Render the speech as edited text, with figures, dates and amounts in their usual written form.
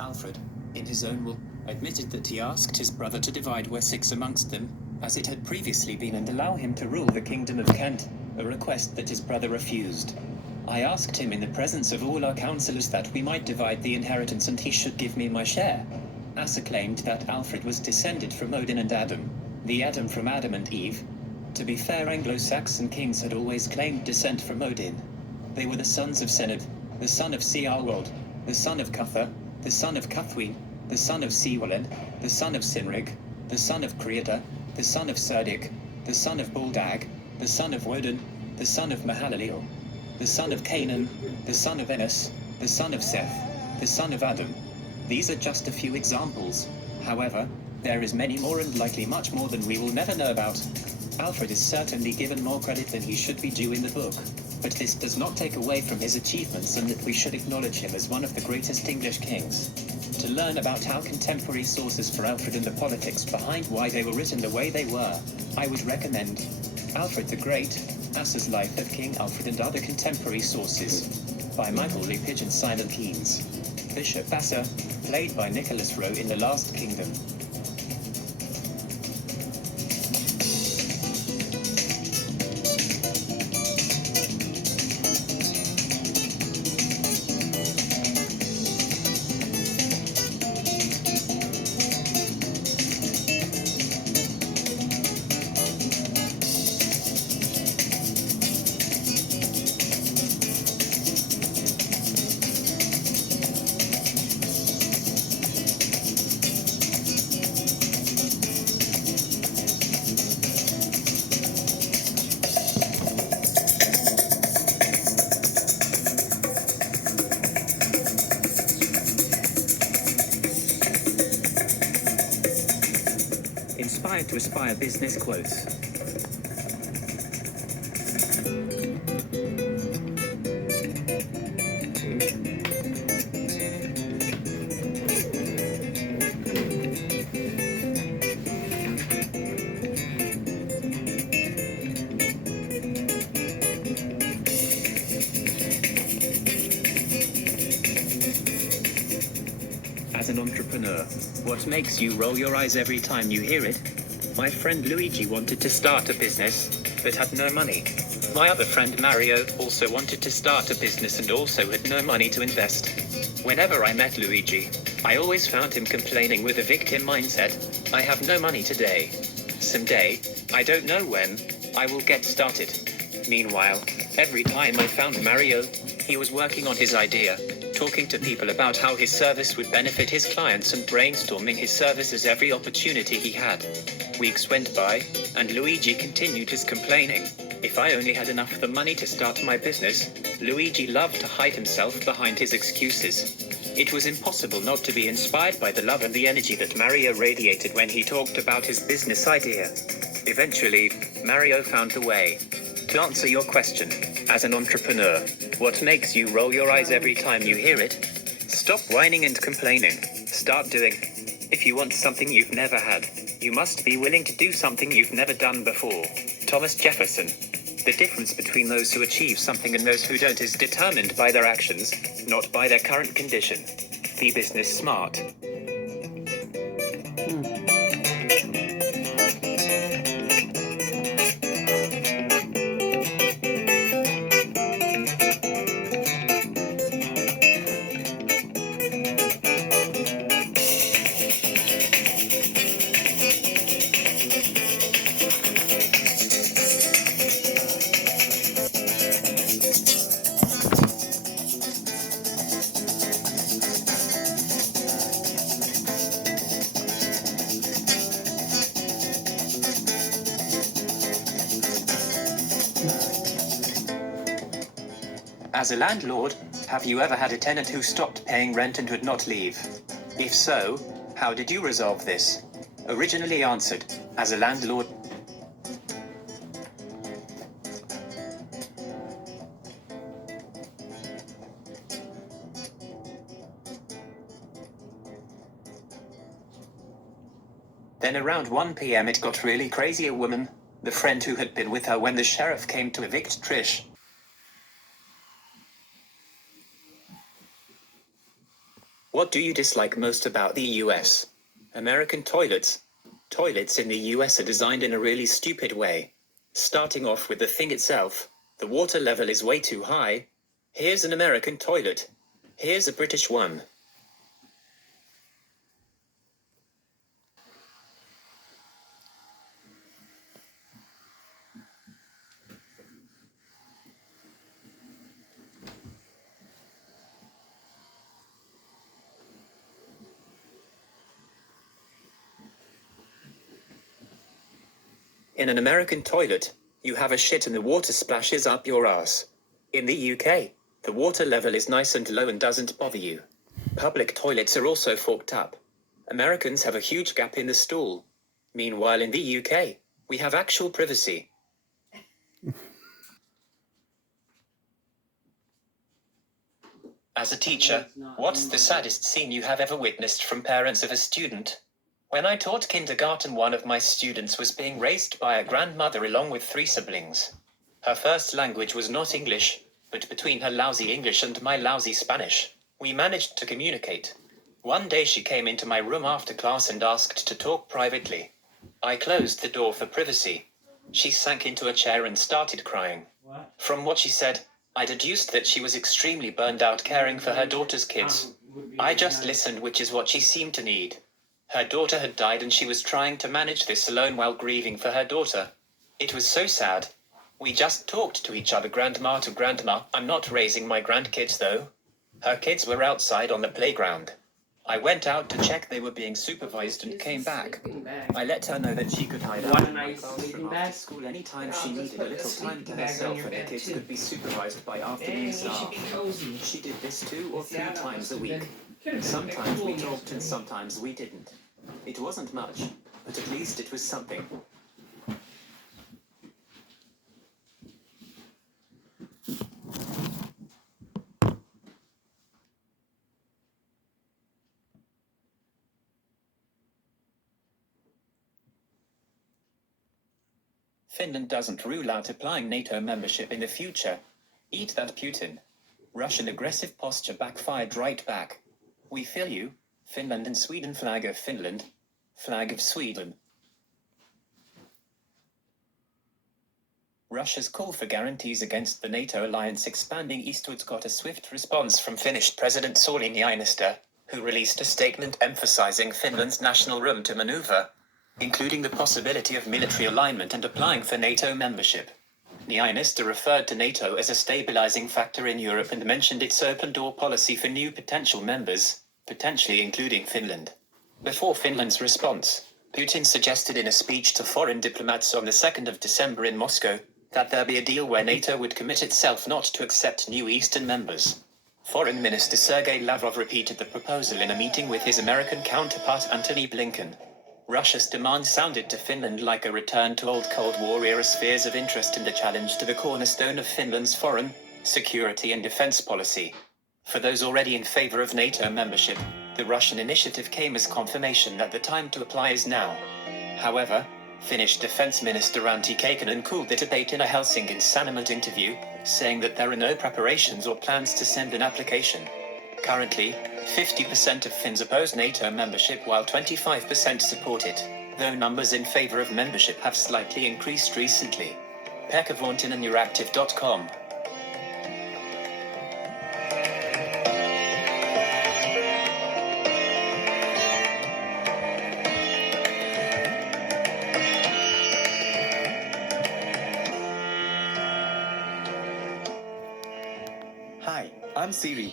Alfred, in his own will, admitted that he asked his brother to divide Wessex amongst them, as it had previously been, and allow him to rule the kingdom of Kent, a request that his brother refused. I asked him in the presence of all our councillors that we might divide the inheritance and he should give me my share. Asa claimed that Alfred was descended from Odin and Adam, the Adam from Adam and Eve. To be fair, Anglo-Saxon kings had always claimed descent from Odin. They were the sons of Senedd, the son of Ceolwald, the son of Cutha, the son of Cuthwin, the son of Cewlin, the son of Cynrig, the son of Creada, the son of Cerdic, the son of Baldag, the son of Woden, the son of Mahalaleel, the son of Canaan, the son of Enos, the son of Seth, the son of Adam. These are just a few examples. However, there is many more and likely much more than we will never know about. Alfred is certainly given more credit than he should be due in the book, but this does not take away from his achievements and that we should acknowledge him as one of the greatest English kings. To learn about how contemporary sources for Alfred and the politics behind why they were written the way they were, I would recommend Alfred the Great, Asa's Life of King Alfred and Other Contemporary Sources, by Michael Lepage and Simon Keynes. Bishop Asa, played by Nicholas Rowe in The Last Kingdom. Inspired to Aspire business quotes. As an entrepreneur, what makes you roll your eyes every time you hear it? My friend Luigi wanted to start a business, but had no money. My other friend Mario also wanted to start a business and also had no money to invest. Whenever I met Luigi, I always found him complaining with a victim mindset. I have no money today. Someday, I don't know when, I will get started. Meanwhile, every time I found Mario, he was working on his idea, talking to people about how his service would benefit his clients and brainstorming his services every opportunity he had. Weeks went by, and Luigi continued his complaining. If I only had enough of the money to start my business, Luigi loved to hide himself behind his excuses. It was impossible not to be inspired by the love and the energy that Mario radiated when he talked about his business idea. Eventually, Mario found the way. To answer your question, as an entrepreneur, what makes you roll your eyes every time you hear it? Stop whining and complaining. Start doing. If you want something you've never had, you must be willing to do something you've never done before. Thomas Jefferson. The difference between those who achieve something and those who don't is determined by their actions, not by their current condition. Be business smart. As a landlord, have you ever had a tenant who stopped paying rent and would not leave? If so, how did you resolve this? Originally answered, as a landlord. Then around 1 p.m. it got really crazy. A woman, the friend who had been with her when the sheriff came to evict Trish, What do you dislike most about the US? American toilets. Toilets in the US are designed in a really stupid way. Starting off with the thing itself, the water level is way too high. Here's an American toilet. Here's a British one. In an American toilet, you have a shit and the water splashes up your ass. In the UK, the water level is nice and low and doesn't bother you. Public toilets are also forked up. Americans have a huge gap in the stool. Meanwhile, in the UK, we have actual privacy. As a teacher, what's the saddest scene you have ever witnessed from parents of a student? When I taught kindergarten, one of my students was being raised by a grandmother along with 3 siblings. Her first language was not English, but between her lousy English and my lousy Spanish, we managed to communicate. One day she came into my room after class and asked to talk privately. I closed the door for privacy. She sank into a chair and started crying. From what she said, I deduced that she was extremely burned out caring for her daughter's kids. I just listened, which is what she seemed to need. Her daughter had died and she was trying to manage this alone while grieving for her daughter. It was so sad. We just talked to each other, grandma to grandma. I'm not raising my grandkids though. Her kids were outside on the playground. I went out to check they were being supervised and came back. I let her know that she could hide out in my classroom after school anytime she needed a little time to herself, and the kids could be supervised by afternoon staff. She did this 2 or 3 times a week. Sometimes we talked and sometimes we didn't. It wasn't much, but at least it was something. Finland doesn't rule out applying NATO membership in the future. Eat that, Putin. Russian aggressive posture backfired right back. We feel you. Finland and Sweden. Flag of Finland. Flag of Sweden. Russia's call for guarantees against the NATO alliance expanding eastwards got a swift response from Finnish President Sauli Niinistö, who released a statement emphasizing Finland's national room to maneuver, including the possibility of military alignment and applying for NATO membership. Niinistö referred to NATO as a stabilizing factor in Europe and mentioned its open-door policy for new potential members, potentially including Finland. Before Finland's response, Putin suggested in a speech to foreign diplomats on the 2nd of December in Moscow that there be a deal where NATO would commit itself not to accept new Eastern members. Foreign Minister Sergei Lavrov repeated the proposal in a meeting with his American counterpart Antony Blinken. Russia's demand sounded to Finland like a return to old Cold War-era spheres of interest and a challenge to the cornerstone of Finland's foreign, security and defense policy. For those already in favor of NATO membership, the Russian initiative came as confirmation that the time to apply is now. However, Finnish Defense Minister Antti Kaikkonen cooled the debate in a Helsingin Sanomat interview, saying that there are no preparations or plans to send an application. Currently, 50% of Finns oppose NATO membership while 25% support it, though numbers in favor of membership have slightly increased recently. Pekka Vuontinen, Euractiv.com. Hi, I'm Siri.